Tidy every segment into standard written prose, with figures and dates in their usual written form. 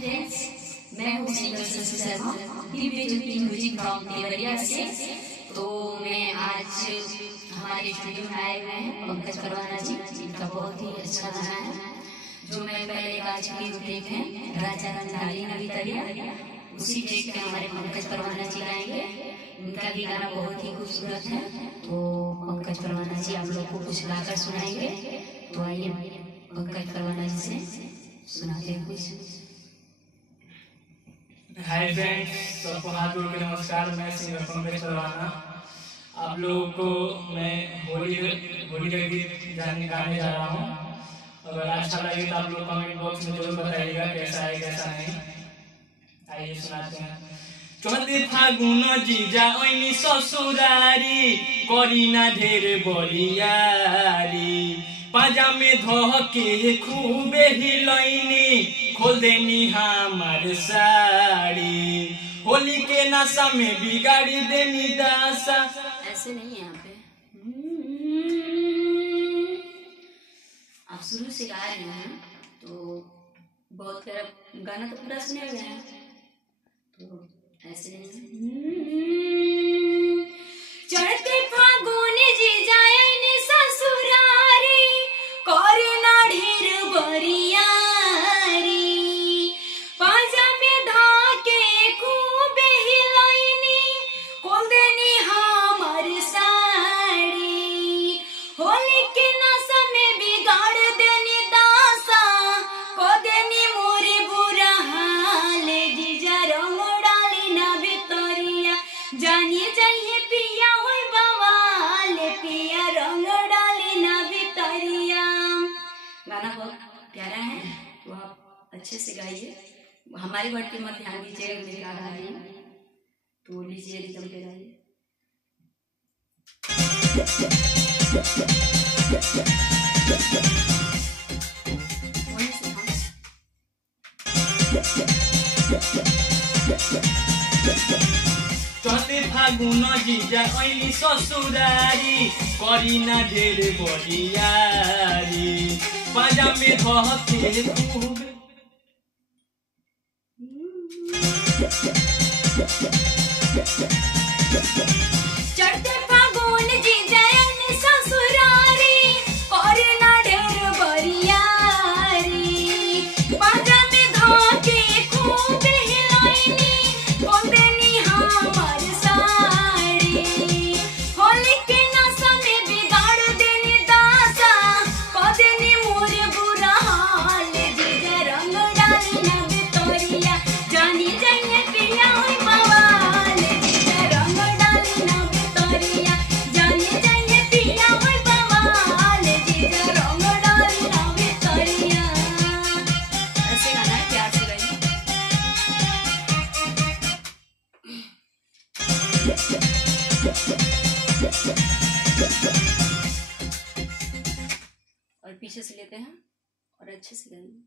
Friends, मैं हूँ singer Shashi Sharma, Divya Jyoti music from Deoria से। तो मैं आज हमारे स्टूडियो में आए हुए हैं पंकज परवाना जी, जिनका बहुत ही अच्छा गाना है जो मैं पहले आज की टेक है राजा रंगाली नवी तरिया, उसी टेक में हमारे पंकज परवाना जी गाएंगे। उनका भी गाना बहुत ही खूबसूरत है, तो पंकज परवाना जी आप लोग को कुछ गाकर सुनाएंगे। तो आइए पंकज परवाना जी से सुनाते हैं कुछ। हाय फ्रेंड्स, सबको हाथ जोड़ के नमस्कार। मैं सिंगर पंकज परवाना। आप लोगों को मैं होली का गीत गाने जा रहा हूँ। अगर अच्छा लगे तो आप लोग कमेंट बॉक्स में जरूर बताइएगा कैसा है कैसा नहीं। आइए सुनाते हैं। चौथे फागुन जीजा ओइनी ससुरारी, करीना ढेर बरियारी, पाजा में धके खूबे हिलैनी, खोल देनी हमार साड़ी, होली के नशा में बिगाड़ी देनी दासा। ऐसे नहीं है यहाँ पे, आप शुरू से गा रहे हैं तो बहुत प्यारा गाना तो पूरा सुने हुए हैं, तो ऐसे नहीं। चढ़ते फागुन जीजा ओइनी ससुरारी, करीना ढेर बरियारी, पाजा में धके खूबे हिलैनी, खोल देनी हमार साड़ी, होली के नशा में बिगाड़ देनी दासा, को देनी मोरे बुरा हाल, जीजा रंग डाली ना भितरिया, जानिए जाइए पिया होई बवाल, पिया रंग डाली ना भितरिया। गाना बहुत प्यारा है, तो आप अच्छे से गाइए, हमारे वर्ड के मत ध्यान दीजिए, मेरे गा रही हूँ तो लीजिए रिदम पे गाइए। चौथे फागुन जीजा ओइनी ससुरारी, करीना ढेर बरियारी, पाजा में धके खूबे चढ़ते फागुन जीजा ओइनी ससुरारी, करीना ढेर बरियारी, पाजा में धके खूबे हिलैनी, खोल देनी हमार साड़ी, होली के नशा में बिगाड़ देनी दासा, को देनी मोरे बुरा हाल, जीजा रंग डाली ना भितरिया, जानी जाइए पिया होई बवाल, जीजा रंग डाली ना भितरिया, जानी जाइए पिया होई बवाल, जीजा रंग डाली ना भितरिया। ऐसे गाना है, प्यार से गाइए। और पीछे से लेते हैं और अच्छे से गाइए।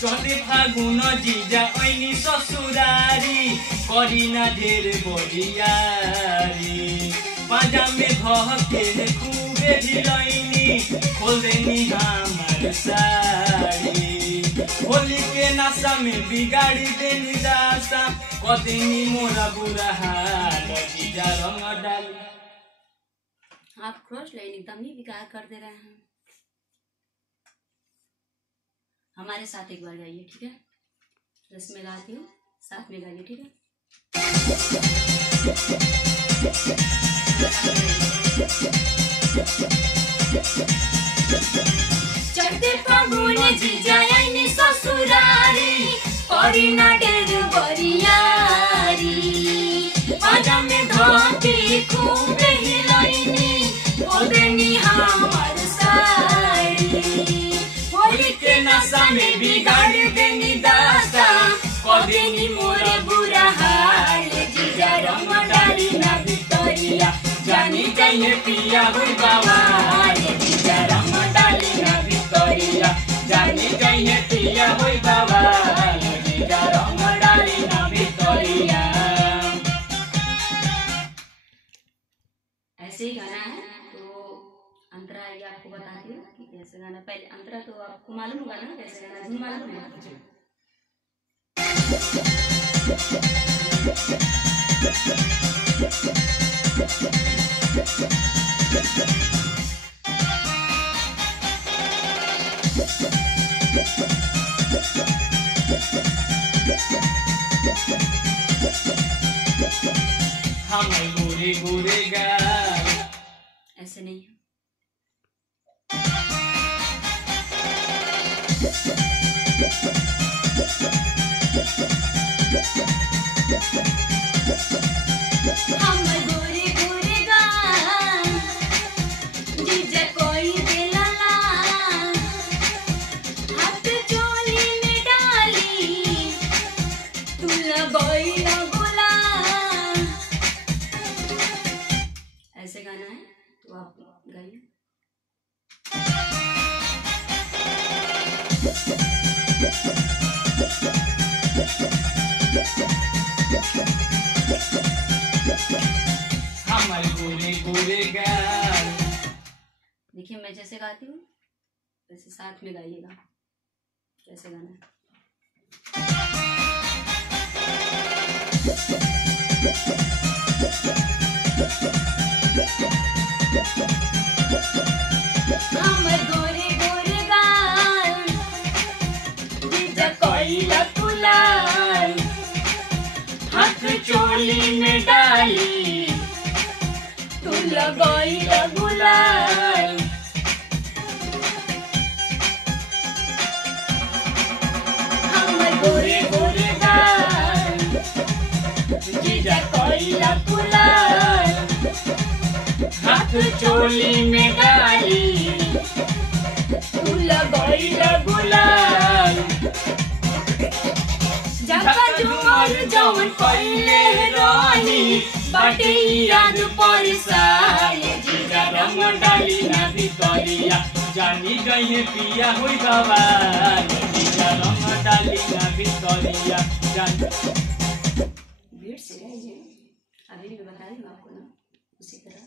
चौथे फागुन जीजा ओइनी ससुरारी, करीना ढेर बरियारी, पाजा में धके खूबे हिलैनी, खोल देनी हमार साड़ी, होली के नशा में बिगाड़ी देनी दासा, को देनी मोरा बुरा हाल, जीजा रंग डाली। आप क्रॉस लाइन एकदम ही बेकार कर दे रहे हैं। हमारे साथ एक बार गाइए, ठीक है? रस में गाती हूँ, साथ में गाइए, ठीक है? चढ़ते फागुन जीजा ओइनी ससुरारी, करीना ढेर बरियारी, पाजा में धके खूबे हिलैनी, खोल देनी हमार साड़ी, होली के नशा में बिगाड़ देनी दासा, को देनी मोरे बुरा हाल, जीजा रंग डाली ना भितरिया, जानी जाइए पिया होई बवाल, जीजा रंग डाली ना भितरिया, जानी जाइए पिया होई बवाल, जीजा रंग डाली ना भितरिया। ऐसे गाना पहले अंतरा तो आपको मालूम होगा ना कैसे गाना धुन मालूम है? हम गोरे गोरे गाल। ऐसे नहीं। हम गोरे गोरे गाल, जीजा कोई दिला लाल, हाथ चोली में डाली, तू लगोई लगोला। ऐसे गाना है तो आप गाइए। हमारे गोरे गोरे गाल। देखिए मैं जैसे गाती हूँ वैसे साथ में गाइएगा। कैसे गाना है? हमर गोरे गोरे गाल, जीजा कोइला तुलाल, हाथ चोली में डाली, तू लगोइला गुलाल। हमर गोरे गोरे गाल, जीजा कोइला तुलाल, हाथ चोली में डाली, तू लगोइला गुलाल। जब जुमर जवन पहिले रानी, बाटे याद परिसाल, जीजा रंग डाली ना भितरिया, जानी गई पिया हुई गवाल। जीजा रंग डाली ना भितरिया जान। भीड़ से गाइए। अभी भी बता रही हूँ आपको ना उसी तरह।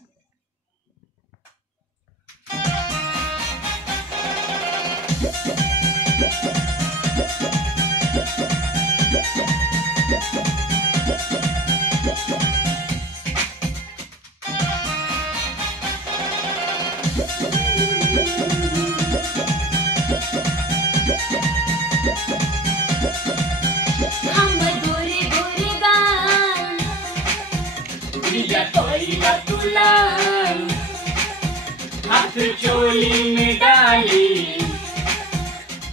हमर गोरे गोरे गाल, जीजा कोइला तुलाल, हाथ चोली में डाली,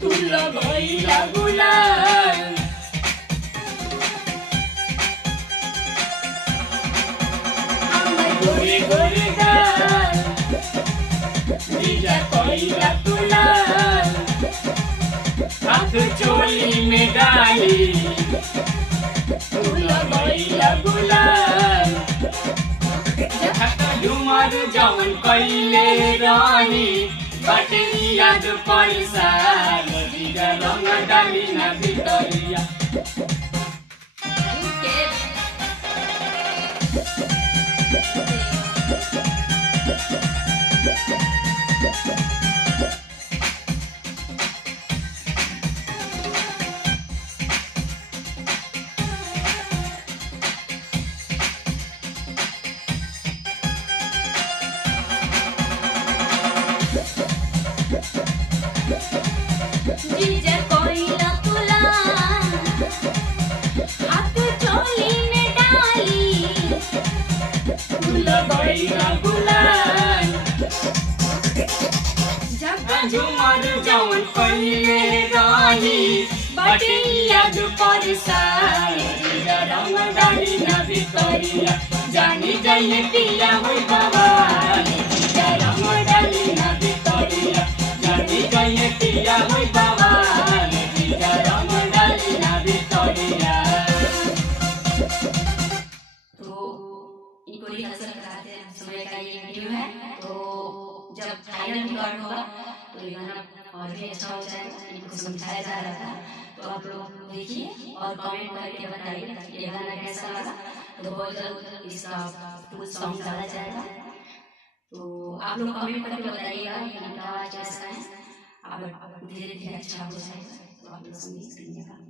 तू लगोइला गुलाल। हमर गोरे गोरे गाल, जीजा कोइला तुलाल, हाथ चोली में डाली, तू लगोइला गुलाल। झुमर जवन कइले रानी, बाटे याद परिसाल। जीजा रंग डाली ना भितरिया। जीजा कोइला तुलाल, हाथ चोली में डाली, तू लगोइला गुलाल। जब झुमर जवन कइले रानी, बाटे याद परिसाल। जीजा रंग डाली ना भितरिया, जानी जाइए पिया हुई गवाल। जीजा रंग डाली ना भितरिया, जानी जाइए पिया हुई गवाल। जीजा रंग डाली ना भितरिया। तो इनको रिहर्सल कराते हैं समय का ये वीडियो है। तो जब फाइनल रिकॉर्ड होगा तो ये गाना और भी अच्छा हो जाएगा। इनको समझाया जा रहा था तो आप लोग देखिए और कमेंट करके बताइए ये गाना कैसा लगा। तो बहुत जल्द इसका फुल सॉन्ग डाला जाएगा। तो आप लोग कमेंट करके बताइएगा कि इनका आवाज कैसा है। अब धीरे धीरे अच्छा हो जाएगा। तो आप लोग सुनिए, धन्यवाद।